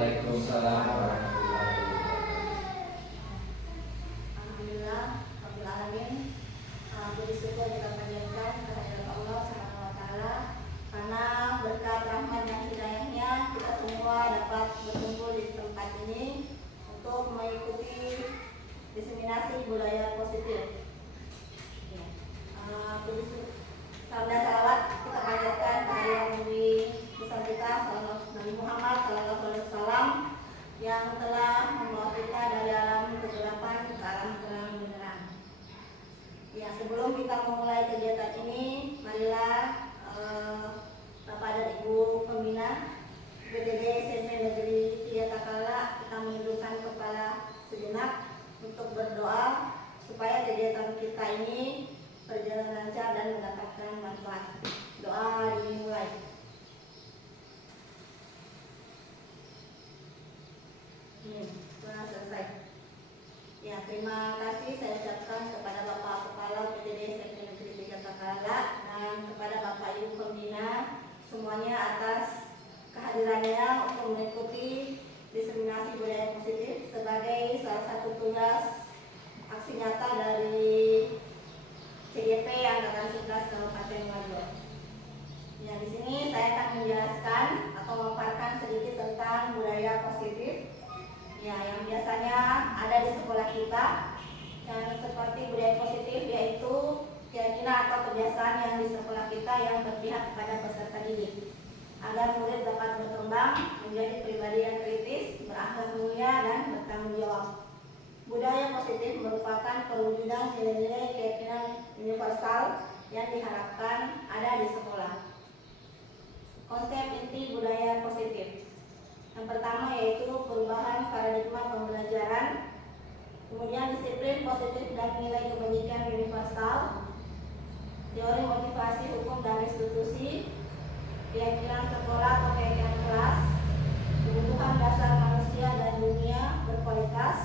Waalaikumsalam warahmatullahi wabarakatuh. Alhamdulillah, Rabbil Alamin. Puji syukur kita panjatkan kehadirat Allah Subhanahu wa Ta'ala, karena berkat rahmat dan hidayahnya kita semua dapat berkumpul di tempat ini untuk mengikuti diseminasi budaya positif. Puji syukur, salam dan salawat kita panjatkan kehadirat Nabi besar kita Nabi Muhammad SAW yang telah membawa kita dari alam kegelapan ke alam terang benerang. Ya, sebelum kita memulai kegiatan ini, marilah Bapak dan Ibu Pembina PTD SMP Negeri 3 Takala kita menundukkan kepala sejenak untuk berdoa supaya kegiatan kita ini berjalan lancar dan mendapatkan manfaat. Doa dimulai. Sudah selesai. Ya, terima kasih saya ucapkan kepada Bapak Kepala PTD SMP Negeri 3 Takala dan kepada Bapak Ibu Pembina semuanya atas kehadirannya untuk mengikuti diseminasi budaya positif sebagai salah satu tugas aksi nyata dari CGP Angkatan 11 Kabupaten Ngado. Ya, di sini saya akan menjelaskan atau memaparkan sedikit tentang budaya positif. Ya, yang biasanya ada di sekolah kita, yang seperti budaya positif yaitu keyakinan atau kebiasaan yang di sekolah kita yang berpihak kepada peserta didik agar murid dapat berkembang menjadi pribadi yang kritis, berakhlak mulia dan bertanggung jawab. Budaya positif merupakan perwujudan nilai-nilai keyakinan universal yang diharapkan ada di sekolah. Konsep inti budaya positif. Yang pertama yaitu perubahan paradigma pembelajaran, kemudian disiplin positif dan nilai kebajikan universal, teori motivasi hukum dan restitusi, keyakinan sekolah atau keyakinan kelas, kebutuhan dasar manusia dan dunia berkualitas,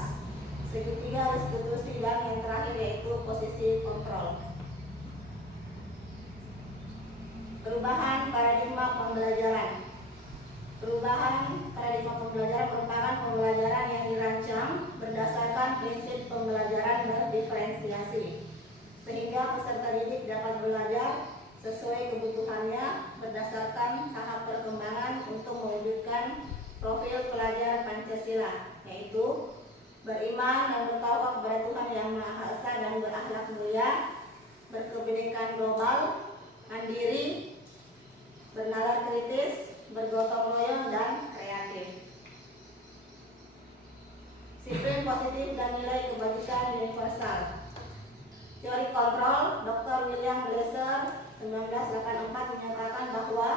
segitiga restitusi, dan yang terakhir yaitu posisi kontrol. Perubahan paradigma pembelajaran. Perubahan paradigma pembelajaran merupakan pembelajaran yang dirancang berdasarkan prinsip pembelajaran berdiferensiasi, sehingga peserta didik dapat belajar sesuai kebutuhannya berdasarkan tahap perkembangan untuk mewujudkan profil pelajar Pancasila, yaitu beriman dan bertawakal kepada Tuhan Yang Maha Esa dan berakhlak mulia, berkebinekaan global, mandiri, bernalar kritis, bergotong royong dan kreatif. Disiplin positif dan nilai kebajikan universal. Teori kontrol, Dr. William Glasser 1984 menyatakan bahwa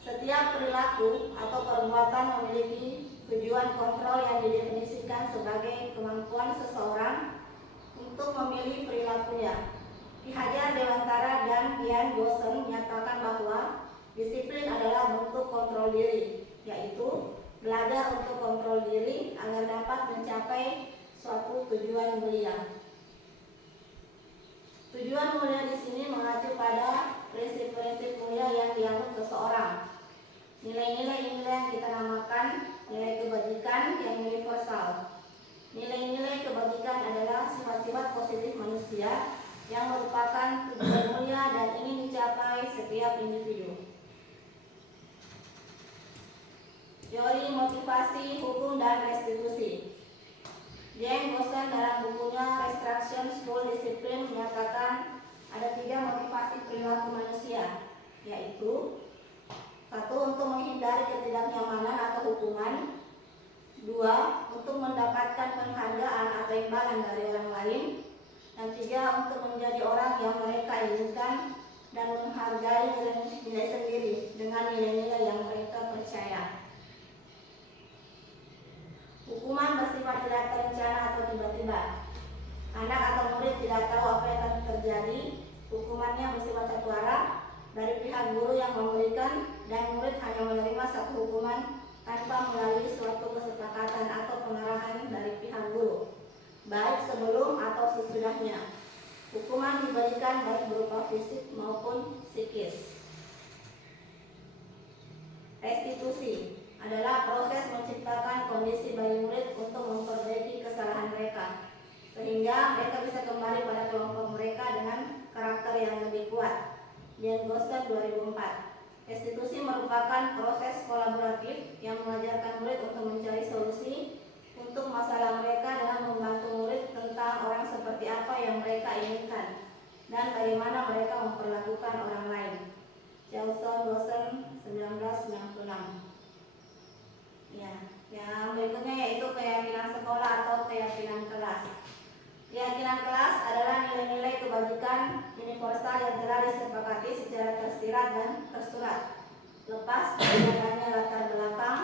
setiap perilaku atau perbuatan memiliki tujuan kontrol yang didefinisikan sebagai kemampuan seseorang untuk memilih perilakunya. Ki Hajar Dewantara dan Ian Gosen menyatakan bahwa disiplin adalah bentuk kontrol diri, yaitu belajar untuk kontrol diri agar dapat mencapai suatu tujuan mulia. Tujuan mulia di sini mengacu pada prinsip-prinsip mulia yang dianut seseorang. Nilai-nilai inilah yang kita namakan nilai kebajikan yang universal. Nilai-nilai kebajikan adalah sifat-sifat positif manusia yang merupakan tujuan mulia dan ingin dicapai setiap individu. Teori motivasi hukum dan restitusi. James Gosen dalam bukunya Restriction School Discipline menyatakan ada 3 motivasi perilaku manusia, yaitu 1. Untuk menghindari ketidaknyamanan atau hukuman, 2. Untuk mendapatkan penghargaan atau imbalan dari orang lain, dan 3. Untuk menjadi orang yang mereka inginkan dan menghargai nilai sendiri dengan nilai-nilai yang mereka percaya. Hukuman bersifat tidak terencana atau tiba-tiba. Anak atau murid tidak tahu apa yang akan terjadi. Hukumannya bersifat satu arah dari pihak guru yang memberikan, dan murid hanya menerima satu hukuman tanpa melalui suatu kesepakatan atau pengarahan dari pihak guru, baik sebelum atau sesudahnya. Hukuman diberikan baik berupa fisik maupun psikis. Restitusi adalah proses menciptakan kondisi bagi murid untuk memperbaiki kesalahan mereka, sehingga mereka bisa kembali pada kelompok mereka dengan karakter yang lebih kuat. Jane Gossett 2004. Restitusi merupakan proses kolaboratif yang mengajarkan murid untuk mencari solusi untuk masalah mereka dengan membantu murid tentang orang seperti apa yang mereka inginkan dan bagaimana mereka memperlakukan orang lain. Chelsea Dawson 1996. Ya, yang berikutnya yaitu keyakinan sekolah atau keyakinan kelas. Keyakinan kelas adalah nilai-nilai kebajikan universal yang telah disepakati secara tersirat dan tersurat, lepas dari adanya latar belakang,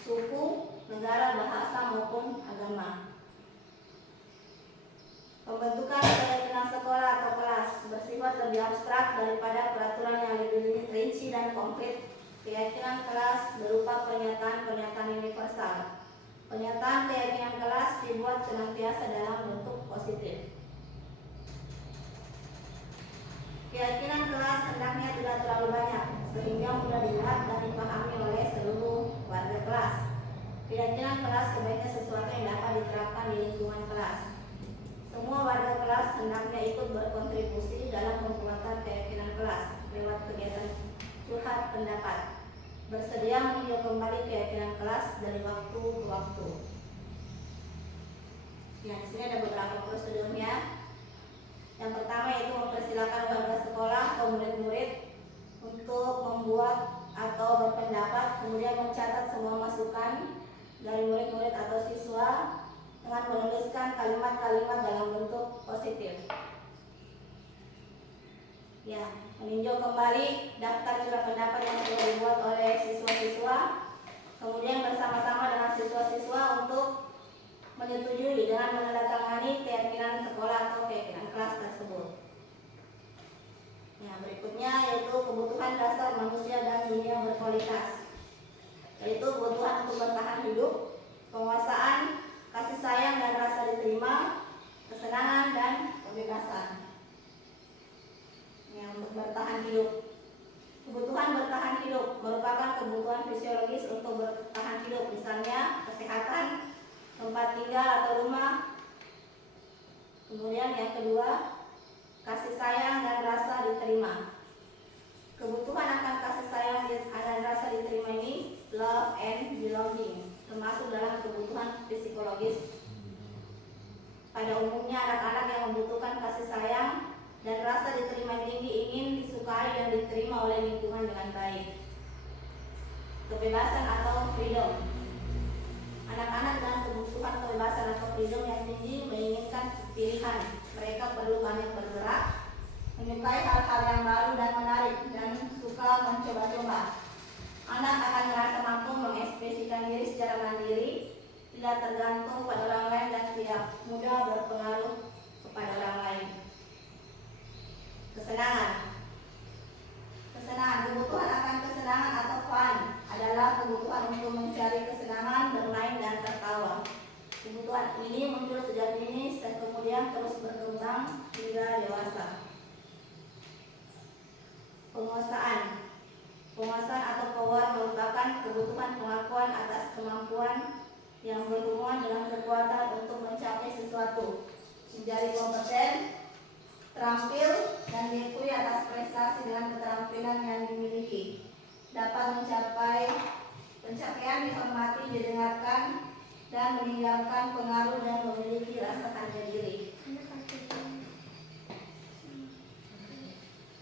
suku, negara, bahasa maupun agama. Pembentukan keyakinan sekolah atau kelas bersifat lebih abstrak daripada peraturan yang lebih rinci dan konkret. Keyakinan kelas berupa pernyataan-pernyataan universal. Pernyataan keyakinan kelas dibuat senantiasa dalam bentuk positif. Keyakinan kelas hendaknya tidak terlalu banyak, sehingga mudah dilihat dan dipahami oleh seluruh warga kelas. Keyakinan kelas sebaiknya sesuatu yang dapat diterapkan di lingkungan kelas. Semua warga kelas hendaknya ikut berkontribusi dalam pembuatan keyakinan kelas lewat kegiatan curhat pendapat. Bersedia meninjau kembali keyakinan kelas dari waktu ke waktu. Ya, di sini ada beberapa prosedurnya. Yang pertama yaitu mempersilakan warga sekolah atau murid-murid untuk membuat atau berpendapat, kemudian mencatat semua masukan dari murid-murid atau siswa dengan menuliskan kalimat-kalimat dalam bentuk positif. Ya, meninjau kembali daftar curah pendapat yang sudah dibuat oleh siswa-siswa, kemudian bersama-sama dengan siswa-siswa untuk menyetujui dengan menandatangani keyakinan sekolah atau keyakinan kelas tersebut. Ya, berikutnya yaitu kebutuhan dasar manusia dan dunia berkualitas, yaitu kebutuhan untuk bertahan hidup, penguasaan, kasih sayang dan rasa diterima, kesenangan dan kebebasan. Yang bertahan hidup. Kebutuhan bertahan hidup merupakan kebutuhan fisiologis untuk bertahan hidup, misalnya kesehatan, tempat tinggal atau rumah. Kemudian yang kedua, kasih sayang dan rasa diterima. Kebutuhan akan kasih sayang dan rasa diterima ini love and belonging, termasuk dalam kebutuhan psikologis. Pada umumnya anak-anak yang membutuhkan kasih sayang dan rasa diterima tinggi ingin disukai dan diterima oleh lingkungan dengan baik. Kebebasan atau freedom. Anak-anak dengan kebutuhan kebebasan atau freedom yang tinggi menginginkan pilihan. Mereka perlu banyak bergerak, menyukai hal-hal yang baru dan menarik, dan suka mencoba-coba. Anak akan merasa mampu mengekspresikan diri secara mandiri, tidak tergantung pada orang lain dan tidak mudah berpengaruh kepada orang lain. Kesenangan. Kebutuhan akan kesenangan atau fun adalah kebutuhan untuk mencari kesenangan, bermain dan tertawa. Kebutuhan ini muncul sejak dini dan kemudian terus berkembang hingga dewasa. Penguasaan atau power merupakan kebutuhan pengakuan atas kemampuan yang berhubungan dengan kekuatan untuk mencapai sesuatu, menjadi kompeten, terampil, dan diakui atas prestasi dengan keterampilan yang dimiliki. Dapat mencapai pencapaian, dihormati, didengarkan, dan meninggalkan pengaruh dan memiliki rasa harga diri.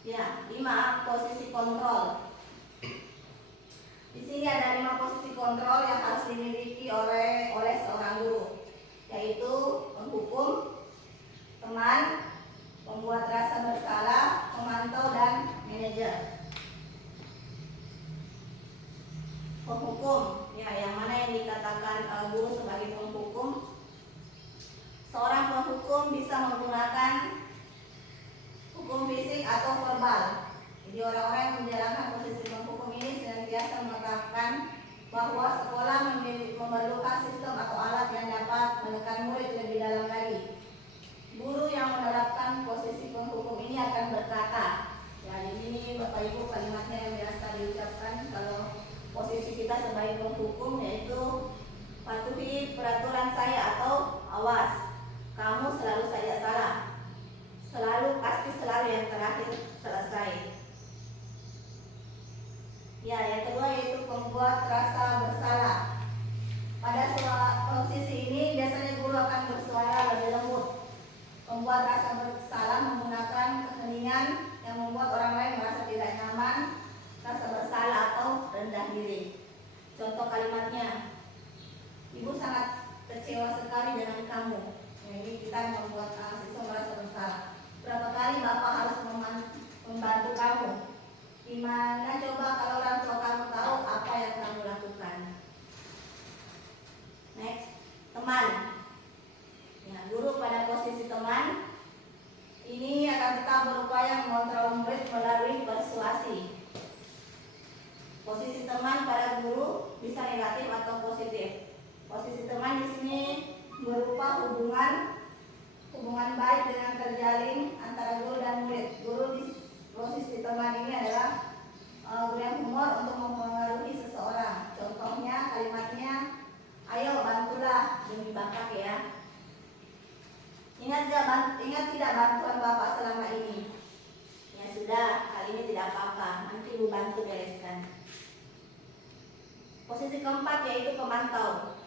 Ya, 5. Posisi kontrol. Di sini ada 5 posisi kontrol yang harus dimiliki oleh seorang guru, yaitu penghukum, teman, membuat rasa bersalah, memantau, dan manajer. Penghukum, ya, yang mana yang dikatakan guru sebagai penghukum? Seorang penghukum bisa menggunakan hukum fisik atau verbal. Jadi orang-orang yang menjalankan posisi penghukum ini senantiasa mengatakan bahwa sekolah memerlukan kalimatnya. Ibu sangat kecewa sekali dengan kamu. Ya, ini kita membuat siswa merasa bersalah. Berapa kali Bapak harus membantu kamu? Gimana coba kalau orang tua kamu tahu apa yang kamu lakukan? Next, teman. Ya, guru pada posisi teman ini akan tetap berupaya mengontrol murid melalui persuasi. Posisi teman pada guru bisa negatif atau positif. Posisi teman di sini berupa hubungan baik dengan terjalin antara guru dan murid. Guru di posisi teman ini adalah guru yang humor untuk mempengaruhi seseorang. Contohnya kalimatnya, ayo bantulah demi Bapak ya. Ingat tidak bantuan Bapak selama ini? Ya sudah, kali ini tidak apa-apa, nanti Ibu bantu bereskan. Posisi keempat yaitu pemantau.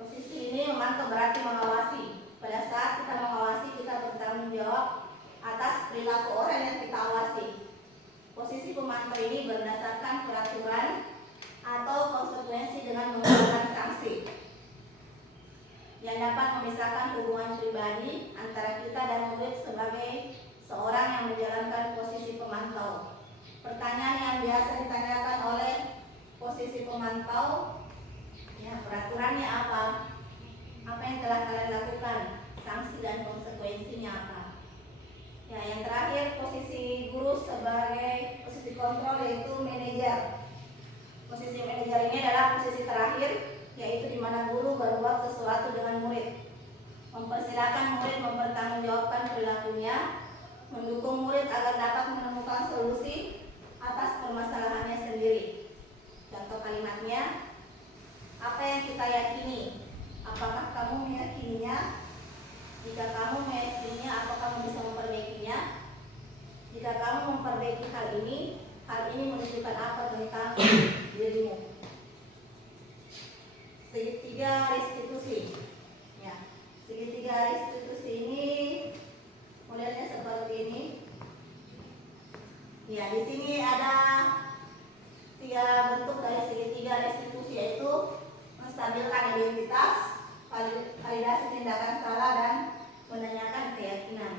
Posisi ini memantau berarti mengawasi. Pada saat kita mengawasi, kita bertanggung jawab atas perilaku orang yang kita awasi. Posisi pemantau ini berdasarkan peraturan atau konsekuensi dengan menggunakan sanksi yang dapat memisahkan hubungan pribadi antara kita dan murid sebagai seorang yang menjalankan posisi pemantau. Pertanyaan yang biasa ditanyakan oleh posisi pemantau, ya, peraturannya apa? Apa yang telah kalian lakukan? Sanksi dan konsekuensinya apa? Ya, yang terakhir posisi guru sebagai posisi kontrol yaitu manajer. Posisi manajer ini adalah posisi terakhir, yaitu di mana guru berbuat sesuatu dengan murid. Mempersilahkan murid mempertanggungjawabkan perilakunya, mendukung murid agar dapat menemukan solusi atas permasalahannya sendiri. Contoh kalimatnya, apa yang kita yakini? Apakah kamu meyakininya? Jika kamu meyakininya, apakah kamu bisa memperbaikinya? Jika kamu memperbaiki hal ini menunjukkan apa tentang dirimu? Segitiga restitusi. Ya, segitiga restitusi ini modelnya seperti ini. Ya, di sini ada 3 bentuk dari segitiga restitusi, yaitu menstabilkan identitas, validasi tindakan salah, dan menanyakan keyakinan.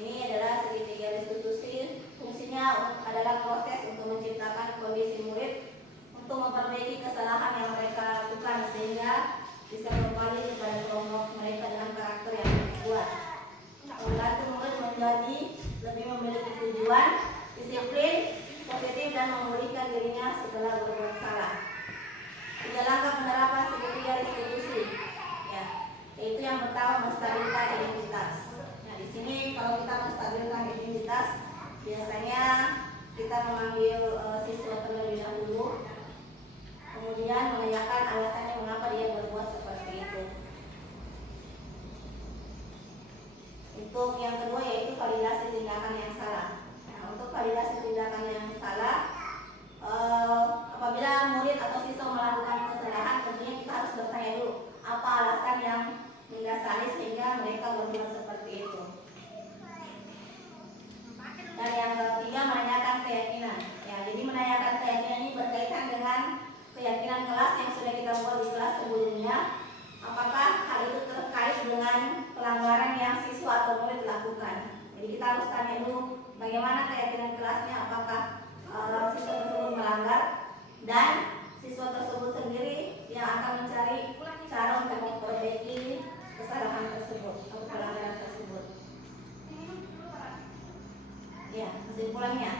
Ini adalah segitiga restitusi. Fungsinya adalah proses untuk menciptakan kondisi murid untuk memperbaiki kesalahan yang mereka lakukan sehingga bisa kembali kepada kelompok mereka dengan karakter yang kuat. Membantu murid menjadi lebih memiliki tujuan, disiplin, positif, dan memulihkan dirinya setelah berbuat salah. 3 langkah penerapan segitiga restitusi, ya, yaitu yang pertama menstabilkan identitas. Nah, di sini kalau kita menstabilkan identitas, biasanya kita memanggil siswa terlebih dahulu, kemudian menanyakan alasannya mengapa dia berbuat seperti itu. Untuk yang kedua yaitu validasi tindakan yang salah. Nah, untuk validasi tindakan yang salah, apabila murid atau siswa melakukan kesalahan, tentunya kita harus bertanya dulu apa alasan yang mendasari sehingga mereka berbuat seperti itu. Dan yang ketiga, menanyakan keyakinan. Ya, jadi menanyakan keyakinan ini berkaitan dengan keyakinan kelas yang sudah kita buat di kelas sebelumnya. Apakah hal itu terkait dengan pelanggaran yang siswa atau murid lakukan? Jadi kita harus tanya dulu bagaimana keyakinan kelasnya, apakah siswa tersebut melanggar, dan siswa tersebut sendiri yang akan mencari cara untuk memperbaiki kesalahan tersebut atau pelanggaran tersebut. Ya, kesimpulannya,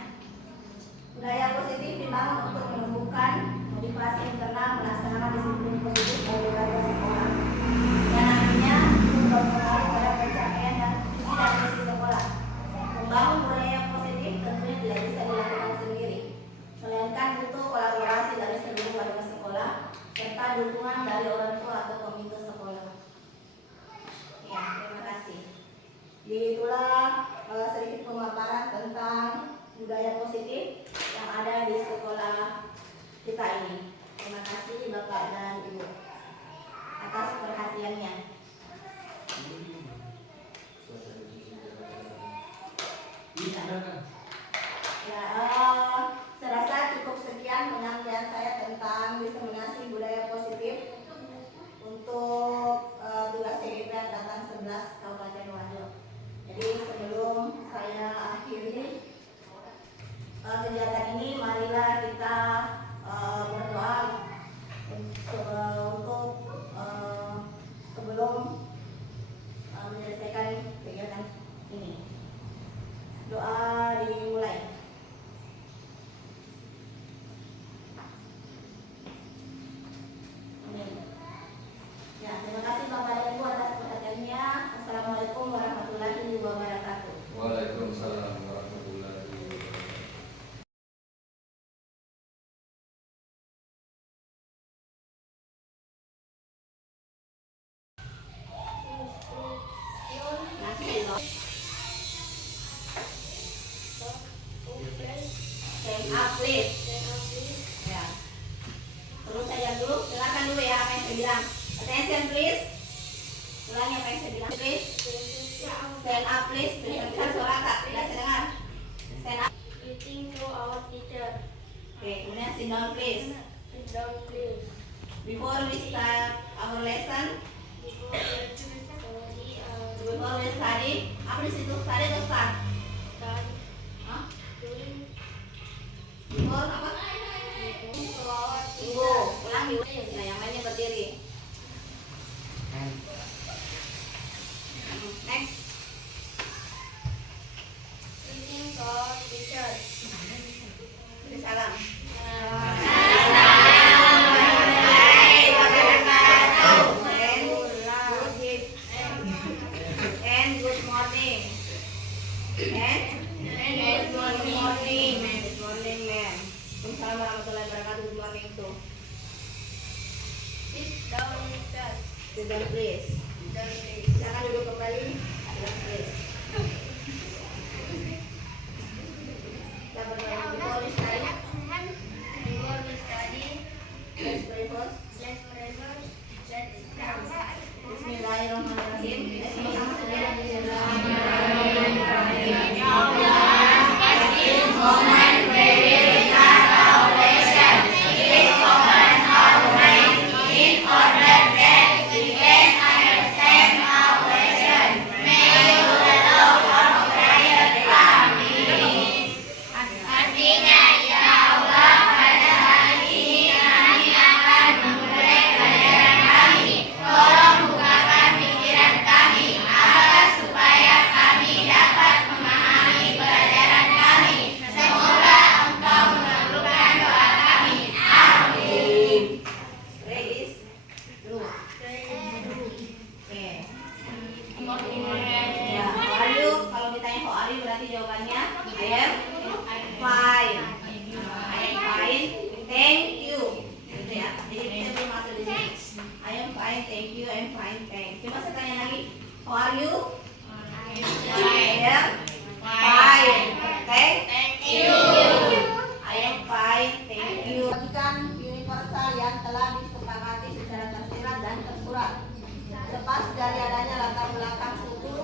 budaya positif dibangun untuk menumbuhkan motivasi internal melaksanakan disiplin positif bagi warga sekolah. Dan akhirnya berpengaruh pada pencapaian dan visi dan misi sekolah. Membangun budaya positif tentunya tidak bisa dilakukan sendiri, melainkan butuh kolaborasi dari seluruh warga sekolah serta dukungan dari orang tua atau komite sekolah. Ya, terima kasih. Itulah sedikit pemaparan tentang budaya positif yang ada di sekolah kita ini. Terima kasih Bapak dan Ibu atas perhatiannya. Ya, saya rasa cukup sekian penyampaian Up please. Ya. Terus saya dulu, dengarkan dulu ya apa yang saya bilang. Attention please. Ulangi apa yang saya bilang please. Stand up please. Dengarkan suara tak? Tidak saya dengar. Stand up. Listening to our teacher. Oke, kemudian sit down please. Sit down please. Before we start our lesson, before we study, apa di situ? Study atau start? Hah? Before apa? Tunggu, ulangi. Nah, yang lainnya berdiri. Next. Listening to our teacher. Beri salam. And good morning. And good morning. Good morning, ma'am. Assalamualaikum warahmatullahi wabarakatuh. Good morning tuh. Sit down, teacher. Sit down please. Sit down please. Silakan duduk kembali. Sit down please. Kita berdoa before we study. Before we study, Let's pray first. let's pray first. Let's start. Bismillahirrahmanirrahim. Sama-sama saudara. Pray is do. Oke. Ya, how are you? Kalau ditanya how are you berarti jawabannya I am fine. I am fine. Thank you. Gitu ya. Jadi kita belum masuk di sini. I am fine. Thank you. I am fine. Thank. Coba saya tanya lagi. How are you? I am fine. Thank you. I am fine. Thank you. Bagikan universal yang telah disepakati secara tersirat dan tersurat. Lepas dari adanya latar belakang suku,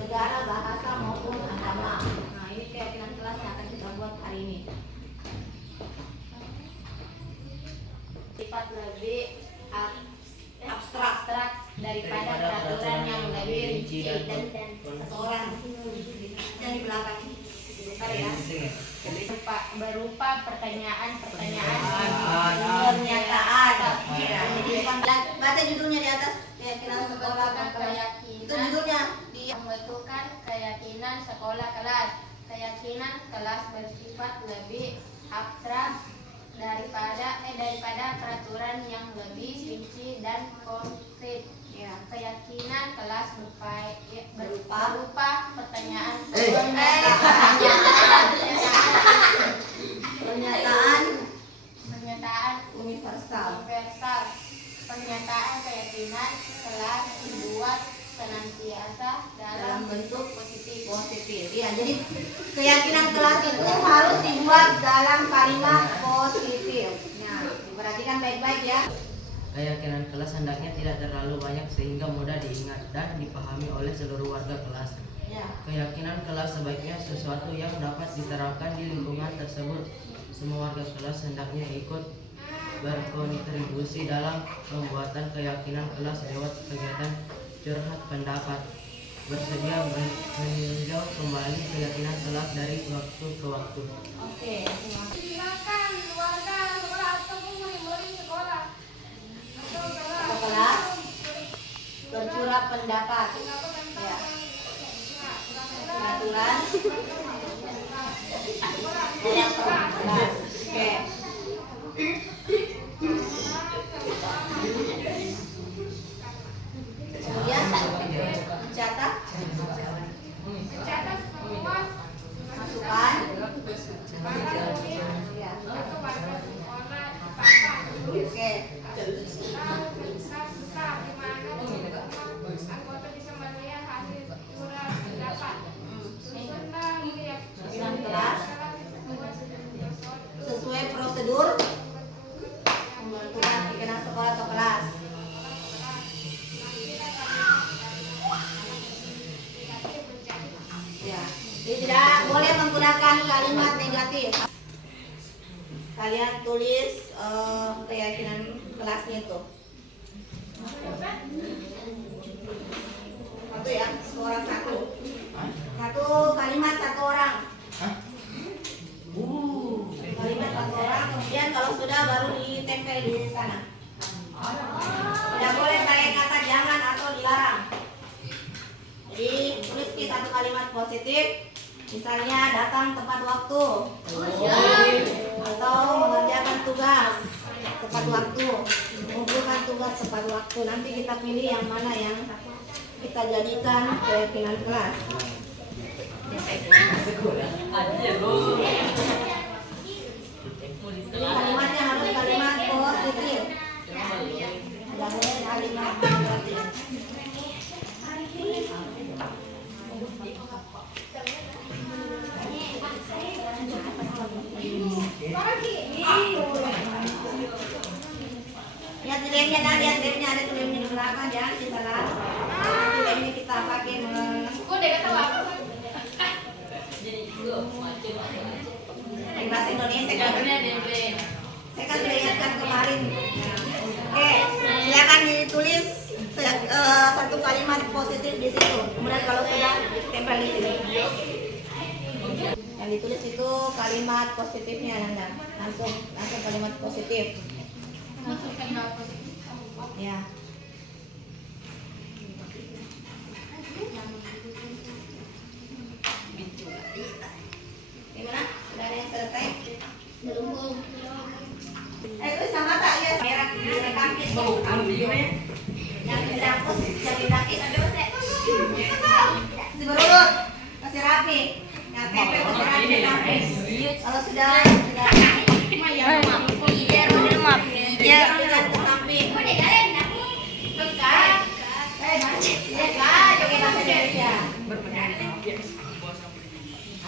negara, bahasa maupun agama. Nah, ini keyakinan kelas yang akan kita buat hari ini. Sifat lebih abstrak daripada peraturan yang lebih rinci dan seseorang yang di belakang. Bentar ya. Berupa pertanyaan-pertanyaan Pernyataan. Ya, jadi baca judulnya di atas keyakinan sekolah kelas. Itu judulnya di membentukkan keyakinan sekolah kelas. Keyakinan kelas bersifat lebih abstrak daripada peraturan yang lebih rinci dan konkret. ya. Keyakinan kelas Berupa pertanyaan pernyataan universal. Pernyataan keyakinan kelas dibuat senantiasa Dalam dalam bentuk positif. Ya, jadi keyakinan kelas itu harus dibuat dalam kalimat positif. Nah, diperhatikan baik-baik ya. Keyakinan kelas hendaknya tidak terlalu banyak sehingga mudah diingat dan dipahami oleh seluruh warga kelas. Ya. Keyakinan kelas sebaiknya sesuatu yang dapat diterapkan di lingkungan tersebut. Semua warga kelas hendaknya ikut berkontribusi dalam pembuatan keyakinan kelas lewat kegiatan curhat pendapat. Bersedia meninjau kembali keyakinan kelas dari waktu ke waktu. Oke. Silakan warga sekolah atau murid-murid sekolah Ke kelas bercurah pendapat. Ya. Peraturan yang kelas. Oke. Kemudian mencatat masukan. Ya. Oke. kalimat negatif. Kalian tulis keyakinan kelasnya itu. Satu ya, seorang satu. Satu kalimat satu orang. Kalimat satu orang. Kemudian kalau sudah baru ditempel di sana. Tidak boleh pakai kata jangan atau dilarang. Jadi tulis di satu kalimat positif. Misalnya datang tepat waktu, atau mengerjakan tugas tepat waktu, mengumpulkan tugas tepat waktu. Nanti kita pilih yang mana yang kita jadikan keyakinan kelas. Kalimatnya harus kalimat positif. Jangan kalimat negatif. Lihat lemnya, lihat lemnya, ada tuh lemnya di belakang, jangan disalah. Lemnya kita pakai bahasa Indonesia kan? Saya kan sudah ingatkan kemarin. Oke, silakan ditulis satu kalimat positif di situ. Kemudian kalau sudah tempel di sini. Yang ditulis itu kalimat positifnya, Nanda. Langsung kalimat positif. Ya. Gimana? Sudah ada yang selesai? Belum. Itu sama tak ya? Merah direkam itu. Yang dihapus, yang dihapus. Diberurut, masih rapi. Yang tempel masih rapi. Kalau sudah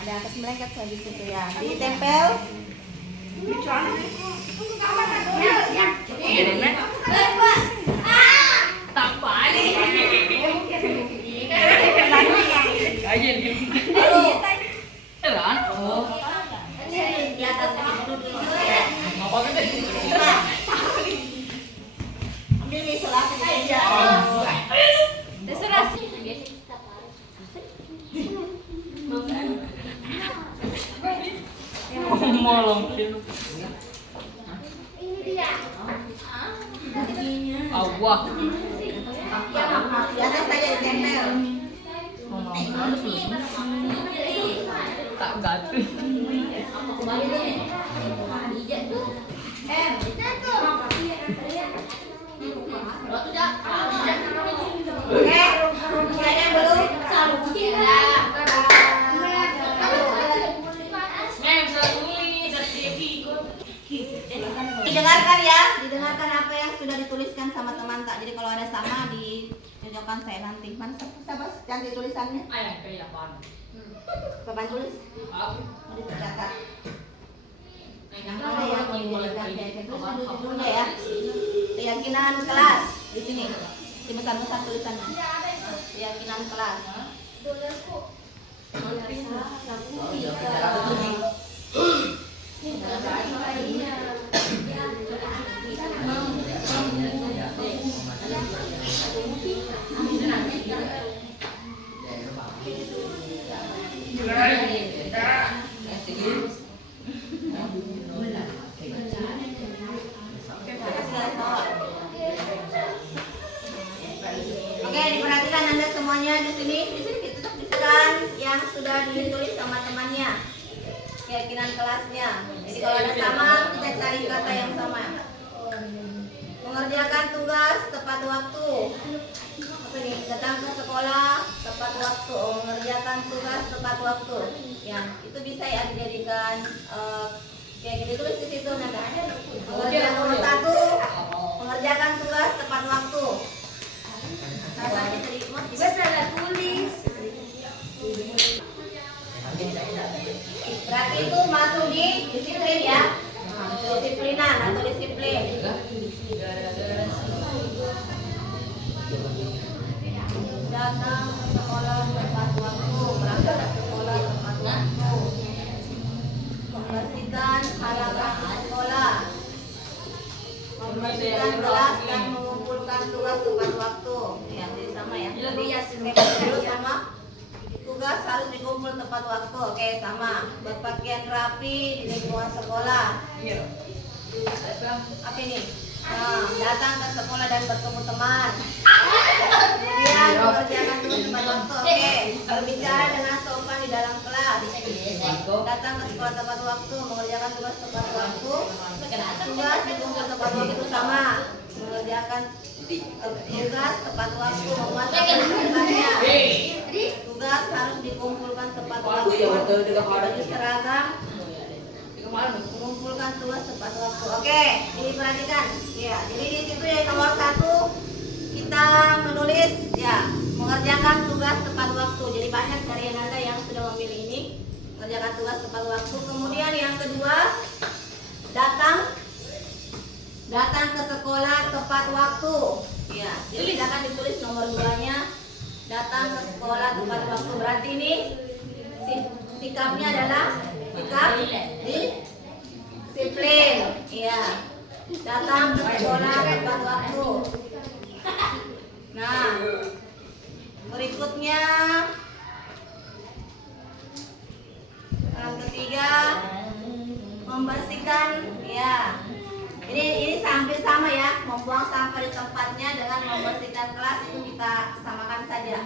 ada atas melengket di situ ya. Ditempel. Di atas ambil nih selasi aja. Allah. Di atas saja ditempel. Tak gaduh. Ada yang belum? Didengarkan ya, didengarkan apa yang sudah dituliskan sama teman tak. Jadi kalau ada sama dicocokkan saya nanti. Mana siapa cantik tulisannya? Kapan tulis? Mau dicatat. Yang mana yang mau dijadikan judulnya ya? Keyakinan kelas di sini. Di besar-besar tulisannya. Keyakinan kelas. Oke, diperhatikan Anda semuanya di sini kita tuliskan yang sudah ditulis sama temannya. Keyakinan kelasnya. Jadi kalau ada sama, kita cari kata yang sama. Mengerjakan tugas tepat waktu. Apa nih? Datang ke sekolah tepat waktu. Mengerjakan tugas tepat waktu. Ya, itu bisa ya dijadikan kayak gitu, tulis di situ Nanda. Mengerjakan nomor 1, mengerjakan tugas tepat waktu. Berarti itu masuk di disiplin ya. Disiplinan atau disiplin. Datang ke sekolah tepat waktu, berangkat ke sekolah tepat waktu. dan mengumpulkan tugas tepat waktu. Ya, jadi sama ya. Jadi ya dulu sama. Tugas harus dikumpul tepat waktu. Oke, sama. Berpakaian rapi di lingkungan sekolah. Apa ini? Nah, datang ke sekolah dan bertemu teman. Kemudian mengerjakan tugas tepat waktu. Oke, berbicara dengan sopan di dalam kelas. Datang ke sekolah tepat waktu, mengerjakan tugas tepat waktu. Tugas dikumpul tepat waktu itu sama. Mengerjakan tugas tepat waktu, memuaskan tugasnya. Tugas harus dikumpulkan tepat waktu. Baju seragam. Mengumpulkan tugas tepat waktu. Oke, ini perhatikan. Ya, jadi di situ ya nomor 1 kita menulis ya mengerjakan tugas tepat waktu. Jadi banyak dari Anda yang sudah memilih ini mengerjakan tugas tepat waktu. Kemudian yang kedua datang ke sekolah tepat waktu. Ya, jadi akan ditulis nomor 2-nya datang ke sekolah tepat waktu. Berarti ini sikapnya adalah sikap disiplin. Ya, datang ke sekolah tepat waktu. Nah, berikutnya yang ketiga membersihkan. Ya, ini hampir sama ya, membuang sampah di tempatnya dengan membersihkan kelas itu kita samakan saja.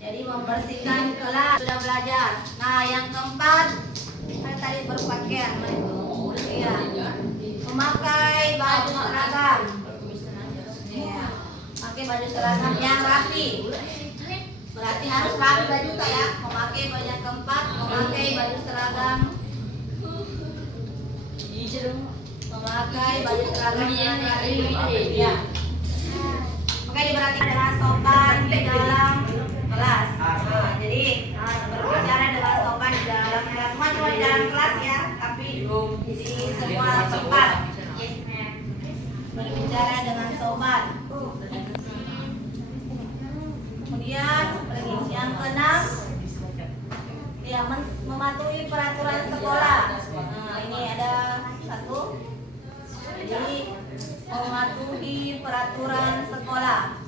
Jadi membersihkan kelas sudah belajar. Nah, yang keempat saya tadi berpakaian ya, memakai baju seragam. Ya, pakai baju seragam yang rapi. Berarti harus rapi baju ya. Memakai baju yang keempat, memakai baju seragam. Memakai baju seragam yang rapi. Ya. Oke, diperhatikan dengan sopan di dalam kelas. Nah, jadi berbicara dengan sopan di dalam kelas. Cuma di dalam kelas ya, tapi di semua tempat. Berbicara dengan sopan. Kemudian yang keenam ya mematuhi peraturan sekolah. Nah, ini ada 1. Jadi mematuhi peraturan sekolah.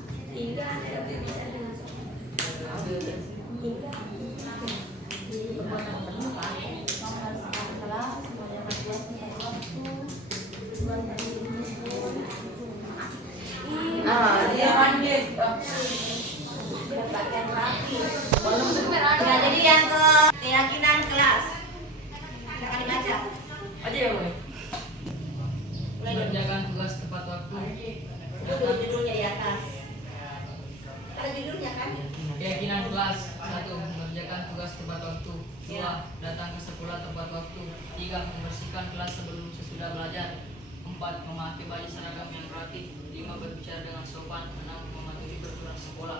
Ya, jadi yang ke keyakinan kelas. Silakan dibaca. Mengerjakan tugas tepat waktu. Judulnya di atas. Ada judulnya kan? Keyakinan kelas. 1. Mengerjakan tugas tepat waktu. 2. Ya. Datang ke sekolah tepat waktu. 3. Membersihkan kelas sebelum sesudah belajar. 4. Memakai baju seragam yang rapi. 5. Berbicara dengan sopan. 6. Mematuhi peraturan sekolah.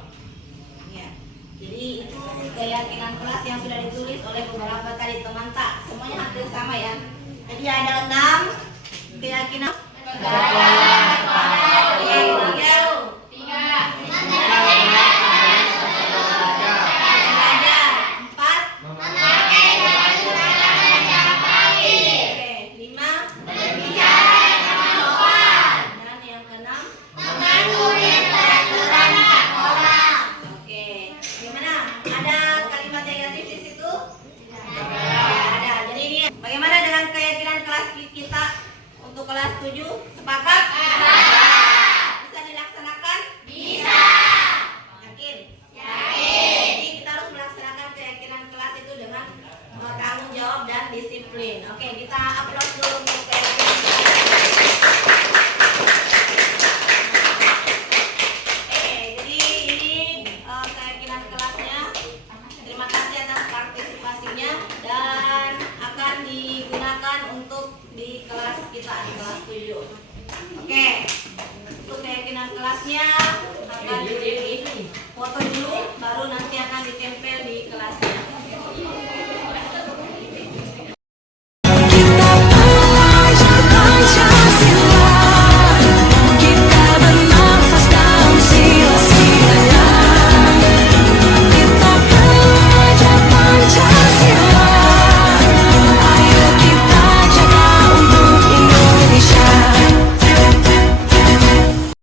Ya. Jadi itu keyakinan kelas yang sudah ditulis oleh beberapa tadi teman tak. Semuanya hampir sama ya. Jadi ada 6 keyakinan. Kelas 7 sepakat? Bisa dilaksanakan? Bisa. Yakin? Yakin. Jadi kita harus melaksanakan keyakinan kelas itu dengan tanggung jawab dan disiplin. Oke, kita upload dulu untuk keyakinan kelas. Jadi ini keyakinan kelasnya. Terima kasih atas partisipasinya dan akan digunakan untuk di kelas kita di kelas 7. Oke, untuk keyakinan kelasnya akan di foto dulu, baru nanti akan di